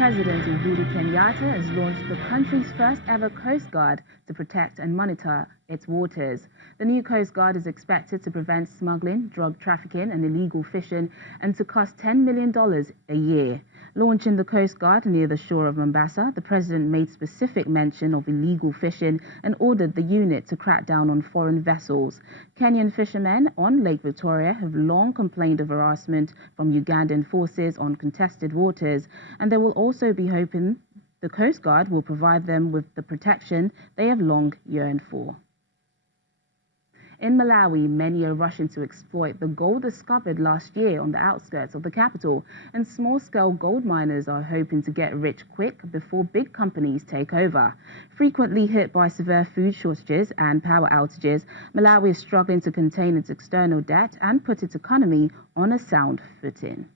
President Uhuru Kenyatta has launched the country's first ever Coast Guard to protect and monitor its waters. The new Coast Guard is expected to prevent smuggling, drug trafficking and illegal fishing and to cost $10 million a year. Launching the Coast Guard near the shore of Mombasa, the President made specific mention of illegal fishing and ordered the unit to crack down on foreign vessels. Kenyan fishermen on Lake Victoria have long complained of harassment from Ugandan forces on contested waters, and they will also be hoping the Coast Guard will provide them with the protection they have long yearned for. In Malawi, many are rushing to exploit the gold discovered last year on the outskirts of the capital, and small-scale gold miners are hoping to get rich quick before big companies take over. Frequently hit by severe food shortages and power outages, Malawi is struggling to contain its external debt and put its economy on a sound footing.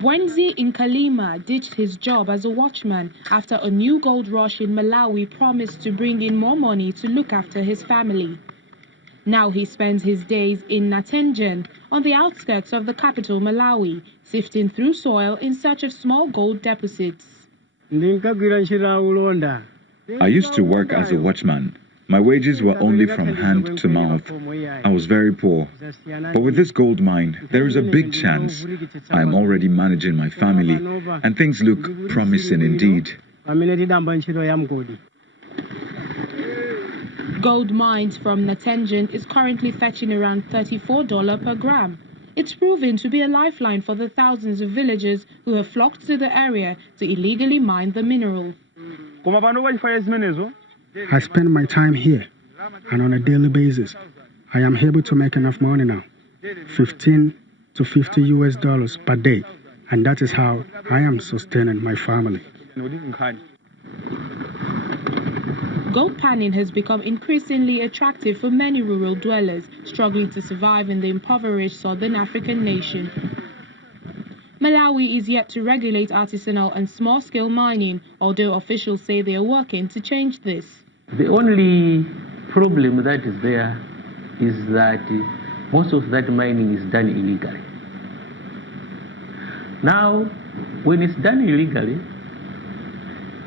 Wenzi Nkalima ditched his job as a watchman after a new gold rush in Malawi promised to bring in more money to look after his family. Now he spends his days in Natengen, on the outskirts of the capital Malawi, sifting through soil in search of small gold deposits. I used to work as a watchman. My wages were only from hand to mouth. I was very poor. But with this gold mine, there is a big chance. I am already managing my family, and things look promising indeed. Gold mined from Natengen is currently fetching around $34 per gram. It's proven to be a lifeline for the thousands of villagers who have flocked to the area to illegally mine the mineral. I spend my time here, and on a daily basis, I am able to make enough money now, $15 to $50 per day, and that is how I am sustaining my family. Gold panning has become increasingly attractive for many rural dwellers struggling to survive in the impoverished southern African nation. Malawi is yet to regulate artisanal and small-scale mining, although officials say they are working to change this. The only problem that is there is that most of that mining is done illegally. Now, when it's done illegally,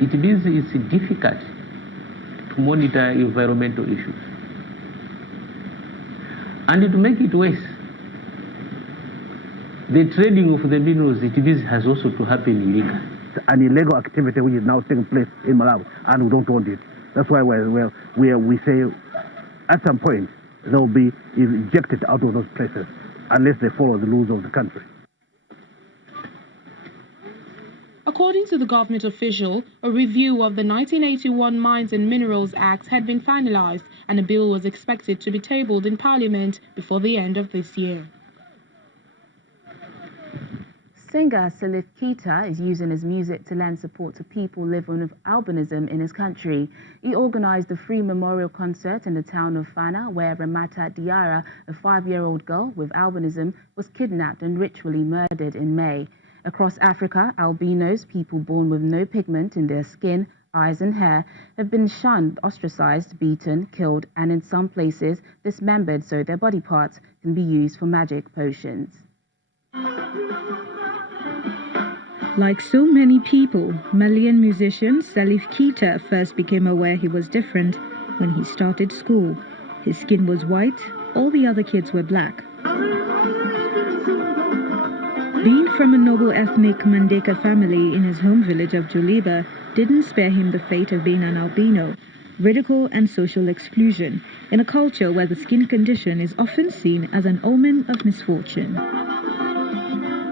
it means it's difficult to monitor environmental issues. And to make it worse, the trading of the minerals, it means, has also to happen illegally. An illegal activity which is now taking place in Malawi, and we don't want it. That's why we say at some point they will be ejected out of those places unless they follow the rules of the country. According to the government official, a review of the 1981 Mines and Minerals Act had been finalized, and a bill was expected to be tabled in Parliament before the end of this year. Singer Salif Keita is using his music to lend support to people living with albinism in his country. He organized a free memorial concert in the town of Fana, where Ramata Diarra, a 5-year-old girl with albinism, was kidnapped and ritually murdered in May. Across Africa, albinos, people born with no pigment in their skin, eyes and hair, have been shunned, ostracized, beaten, killed, and in some places dismembered so their body parts can be used for magic potions. Like so many people, Malian musician Salif Keita first became aware he was different when he started school. His skin was white, all the other kids were black. Being from a noble ethnic Mandeka family in his home village of Juliba didn't spare him the fate of being an albino, ridicule and social exclusion in a culture where the skin condition is often seen as an omen of misfortune.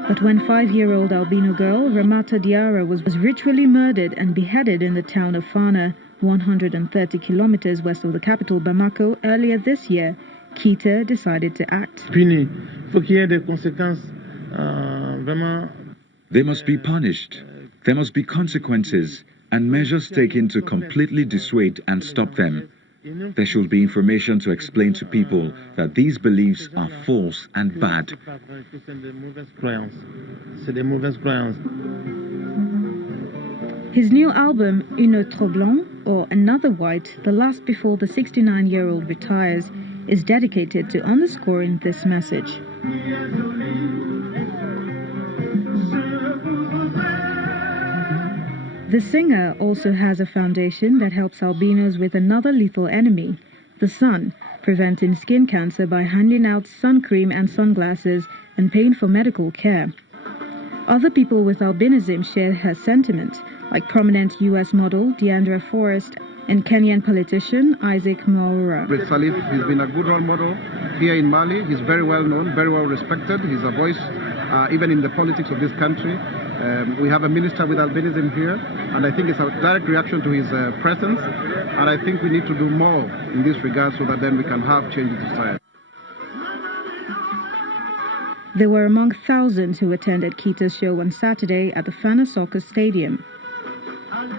But when 5-year-old albino girl Ramata Diarra was ritually murdered and beheaded in the town of Fana, 130 kilometers west of the capital Bamako, earlier this year, Keita decided to act. They must be punished. There must be consequences and measures taken to completely dissuade and stop them. There should be information to explain to people that these beliefs are false and bad. His new album, Une autre blanc, or Another White, the last before the 69-year-old retires, is dedicated to underscoring this message. The singer also has a foundation that helps albinos with another lethal enemy, the sun, preventing skin cancer by handing out sun cream and sunglasses and paying for medical care. Other people with albinism share her sentiment, like prominent U.S. model Deandra Forrest and Kenyan politician Isaac Mwaura. With Salif, he's been a good role model here in Mali. He's very well known, very well respected. He's a voice even in the politics of this country. We have a minister with albinism here, and I think it's a direct reaction to his presence. And I think we need to do more in this regard so that then we can have change in society. They were among thousands who attended Keita's show on Saturday at the Fana Soccer Stadium.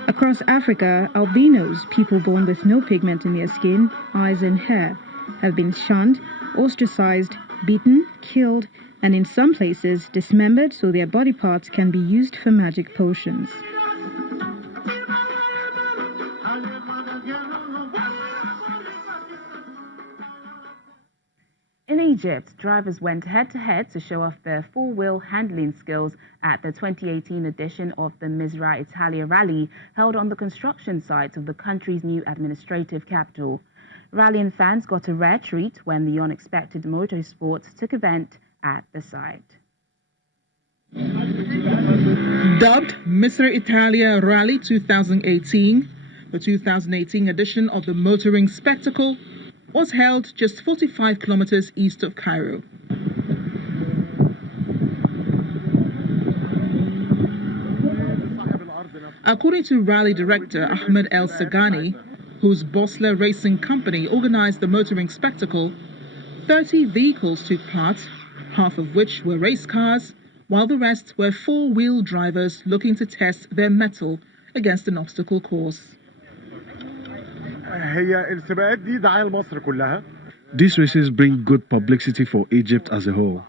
Across Africa, albinos, people born with no pigment in their skin, eyes and hair, have been shunned, ostracized, beaten, killed, and in some places dismembered so their body parts can be used for magic potions. In Egypt, drivers went head-to-head to show off their four-wheel handling skills at the 2018 edition of the Misra Italia Rally, held on the construction site of the country's new administrative capital. Rallying fans got a rare treat when the unexpected motorsports took event at the site. Dubbed Misra Italia Rally 2018, the 2018 edition of the motoring spectacle was held just 45 kilometers east of Cairo. According to rally director Ahmed El Sagani, whose Bosler Racing Company organized the motoring spectacle, 30 vehicles took part, half of which were race cars, while the rest were four-wheel drivers looking to test their mettle against an obstacle course. These races bring good publicity for Egypt as a whole.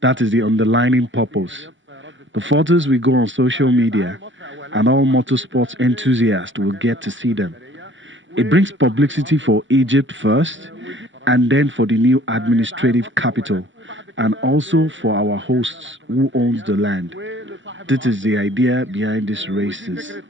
That is the underlying purpose. The photos will go on social media, and all motorsports enthusiasts will get to see them. It brings publicity for Egypt first, and then for the new administrative capital, and also for our hosts who owns the land. This is the idea behind these races.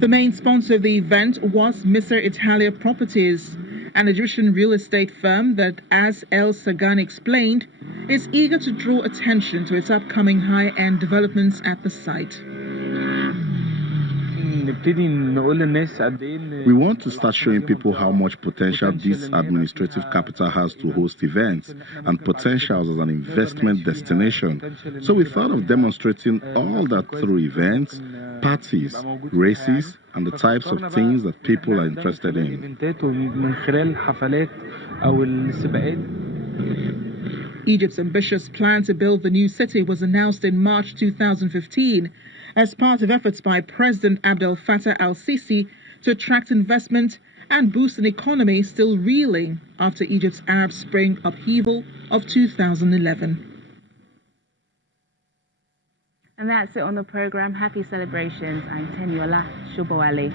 The main sponsor of the event was Misra Italia Properties, an Egyptian real estate firm that, as El Sagan explained, is eager to draw attention to its upcoming high-end developments at the site. We want to start showing people how much potential this administrative capital has to host events and potential as an investment destination. So we thought of demonstrating all that through events, parties, races, and the types of things that people are interested in. Egypt's ambitious plan to build the new city was announced in March 2015 as part of efforts by President Abdel Fattah al-Sisi to attract investment and boost an economy still reeling after Egypt's Arab Spring upheaval of 2011. And that's it on the program. Happy celebrations. I'm Tenuola Shobowale.